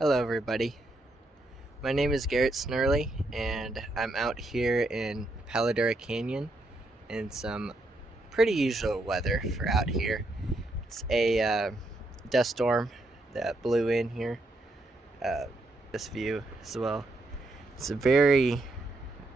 Hello everybody, my name is Garrett Snurley and I'm out here in Palo Canyon in some pretty usual weather for out here. It's a dust storm that blew in here, uh, this view as well. It's very,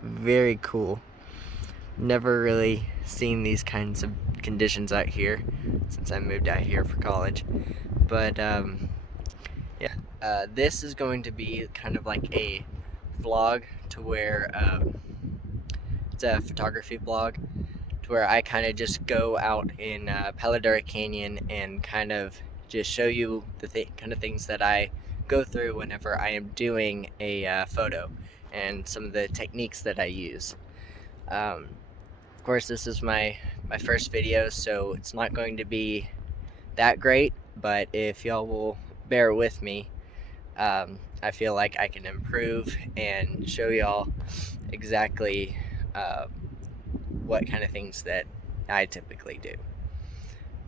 very cool. Never really seen these kinds of conditions out here since I moved out here for college, but this is going to be kind of like a vlog to where it's a photography vlog to where I kind of just go out in Palo Canyon and kind of just show you the kind of things that I go through whenever I am doing a photo and some of the techniques that I use. Of course, this is my first video, so it's not going to be that great, but if y'all will bear with me, I feel like I can improve and show y'all exactly what kind of things that I typically do.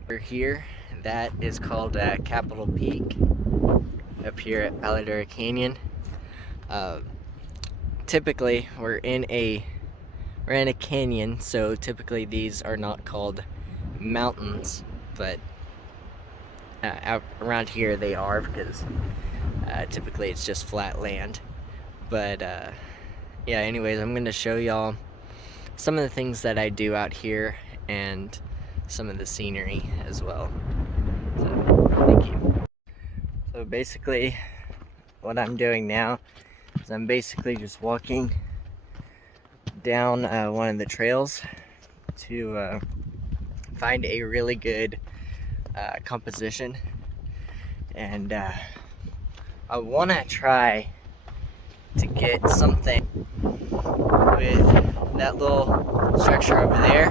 We're here, that is called Capitol Peak up here at Palo Canyon. Typically we're in a canyon, so typically these are not called mountains, but out around here they are, because typically it's just flat land. But yeah, anyways, I'm gonna show y'all some of the things that I do out here and some of the scenery as well. So thank you. So basically what I'm doing now is I'm basically just walking down one of the trails to find a really good composition, and I want to try to get something with that little structure over there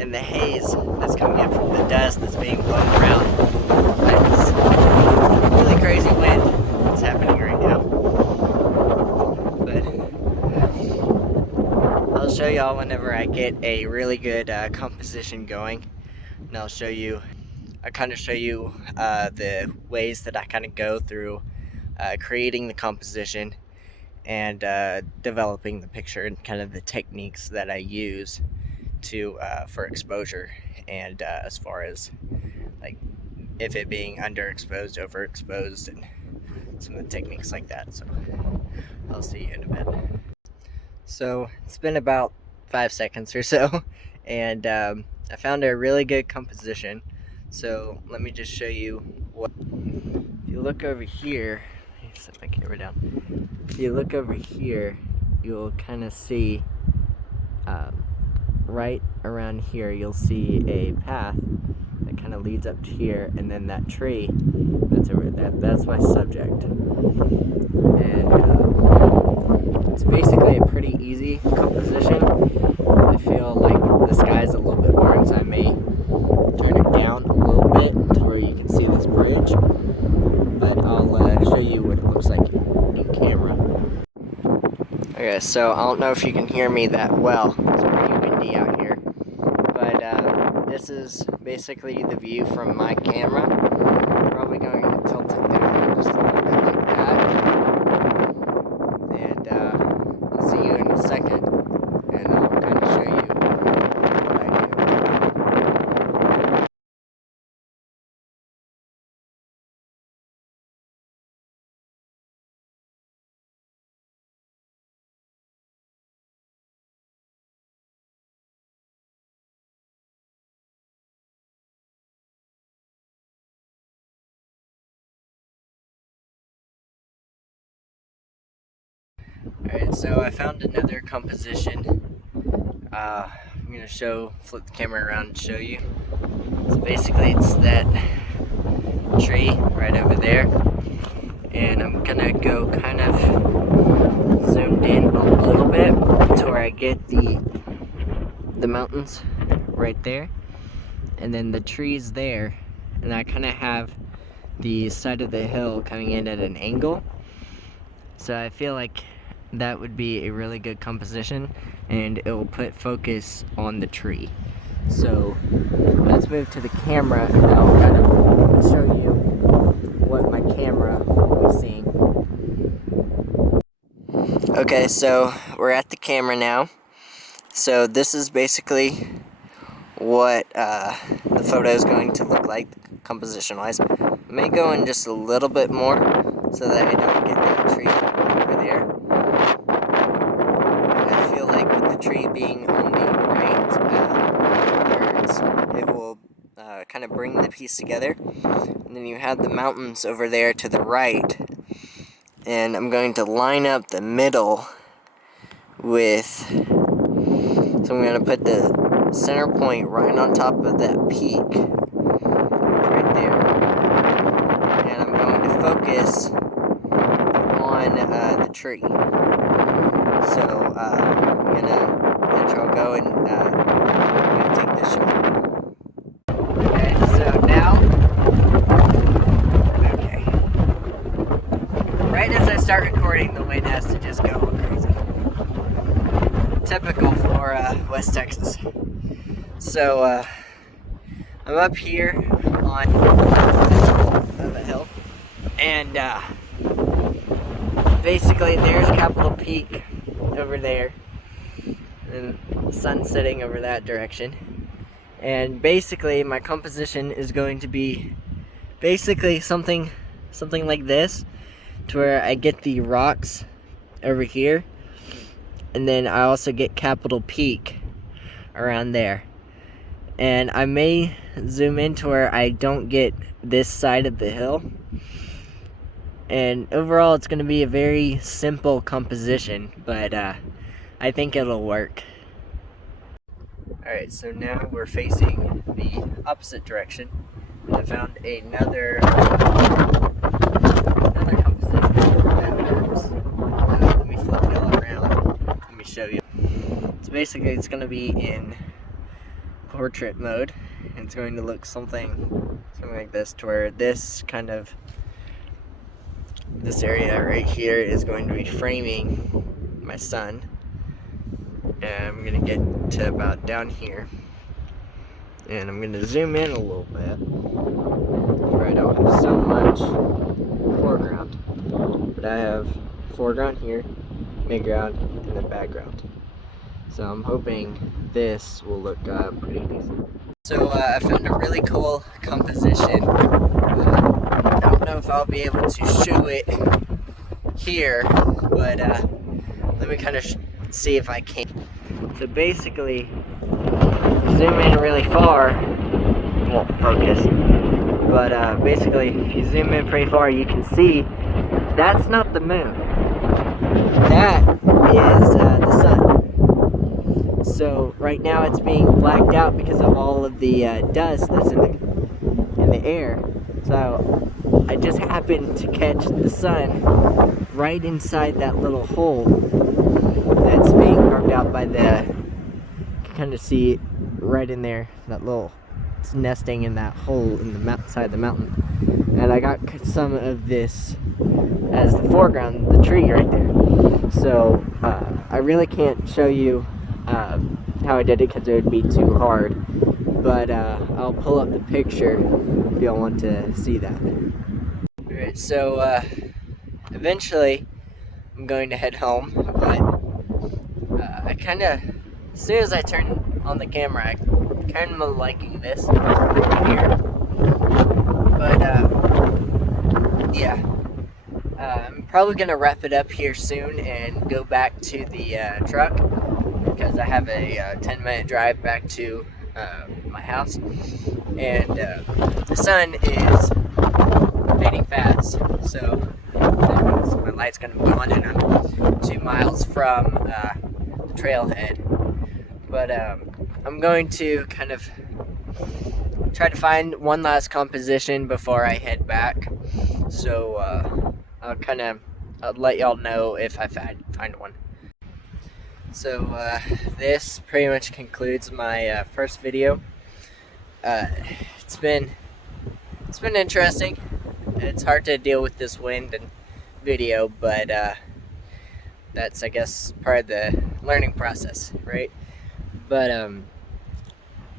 and the haze that's coming in from the dust that's being blown around. That's really crazy wind that's happening right now. But I'll show y'all whenever I get a really good composition going, and I'll kind of show you the ways that I kind of go through creating the composition and developing the picture, and kind of the techniques that I use to for exposure, and as far as like if it being underexposed, overexposed, and some of the techniques like that. So I'll see you in a bit. So it's been about 5 seconds or so, and I found a really good composition. So let me just show you what. If you look over here, let me set my camera down. If you look over here, you'll kind of see right around here, you'll see a path that kind of leads up to here, and then that tree that's over there, that's my subject. And it's basically a pretty easy composition. I feel like the sky's a little bit boring, so I may turn it down a little bit to where you can see this bridge, but I'll show you what it looks like in camera. Okay, so I don't know if you can hear me that well. It's pretty windy out here, but this is basically the view from my camera. Probably going to tilt it down just a little bit like that, and I'll see you in a second, and I'll kind of show you what I do. Alright, so I found another composition. I'm going to flip the camera around and show you. So basically it's that tree right over there, and I'm going to go kind of zoomed in a little bit to where I get the mountains right there, and then the trees there, and I kind of have the side of the hill coming in at an angle. So I feel like that would be a really good composition, and it will put focus on the tree. So let's move to the camera, and I'll kind of show you what my camera will see. Okay, so we're at the camera now. So this is basically what the photo is going to look like, composition wise. I may go in just a little bit more so that I don't get that tree over there. I feel like with the tree being on the right, it will kind of bring the piece together. And then you have the mountains over there to the right. And I'm going to line up the middle with, so I'm going to put the center point right on top of that peak, right there. And I'm going to focus on the tree. So I'm going to let y'all go and I'm going to take this shot. Okay, so now, okay. Right as I start recording, the wind has to just go crazy. Typical for West Texas. So I'm up here on a hill, and basically there's Capitol Peak over there, and the sun's setting over that direction. And basically my composition is going to be basically something like this, to where I get the rocks over here, and then I also get Capitol Peak around there. And I may zoom in to where I don't get this side of the hill. And overall it's going to be a very simple composition, but I think it'll work. Alright, so now we're facing the opposite direction. And I found another composition that works. Let me flip it all around. Let me show you. So basically it's going to be in portrait mode. And it's going to look something like this, to where this area right here is going to be framing my sun. And I'm going to get to about down here. And I'm going to zoom in a little bit, where I don't have so much foreground. But I have foreground here, midground, and then background. So I'm hoping this will look pretty decent. So I found a really cool composition. I don't know if I'll be able to show it here, but let me kind of see if I can. So basically, zoom in really far, it won't focus, but basically if you zoom in pretty far, you can see that's not the moon, that is the sun. So right now it's being blacked out because of all of the dust that's in the air. So I just happened to catch the sun right inside that little hole that's being carved out by the, you can kind of see it right in there, that little, it's nesting in that hole in the side of the mountain. And I got some of this as the foreground, the tree right there. So I really can't show you how I did it because it would be too hard, but I'll pull up the picture if y'all want to see that. Alright, so eventually I'm going to head home, but I kind of, as soon as I turn on the camera, I kind of liking this here, but yeah, I'm probably going to wrap it up here soon and go back to the truck, because I have a 10-minute drive back to my house, and the sun is fading fast, so that means my light's going to be on, and I'm 2 miles from the trailhead. But I'm going to kind of try to find one last composition before I head back, so I'll let y'all know if I find one. So this pretty much concludes my first video. It's been interesting. It's hard to deal with this wind and video, but that's, I guess, part of the learning process, right? But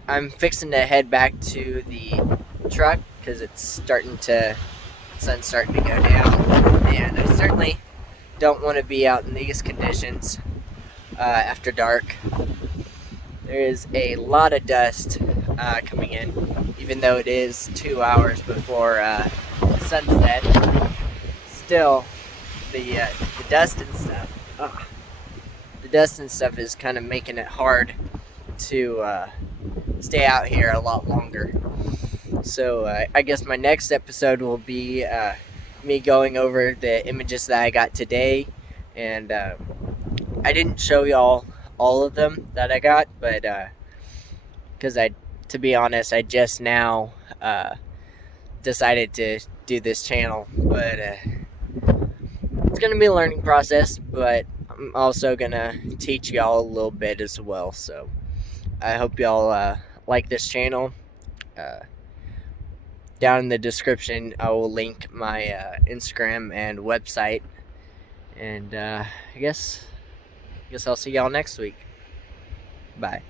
I'm fixing to head back to the truck because it's sun's starting to go down, and I certainly don't want to be out in these conditions after dark. There is a lot of dust coming in, even though it is 2 hours before sunset. Still, the dust and stuff. The dust and stuff is kind of making it hard to stay out here a lot longer. So I guess my next episode will be me going over the images that I got today, and I didn't show y'all all of them that I got, but because to be honest, I just now decided to do this channel, but it's gonna be a learning process. But I'm also gonna teach y'all a little bit as well. So I hope y'all like this channel. Down in the description, I will link my Instagram and website. And I guess I'll see y'all next week. Bye.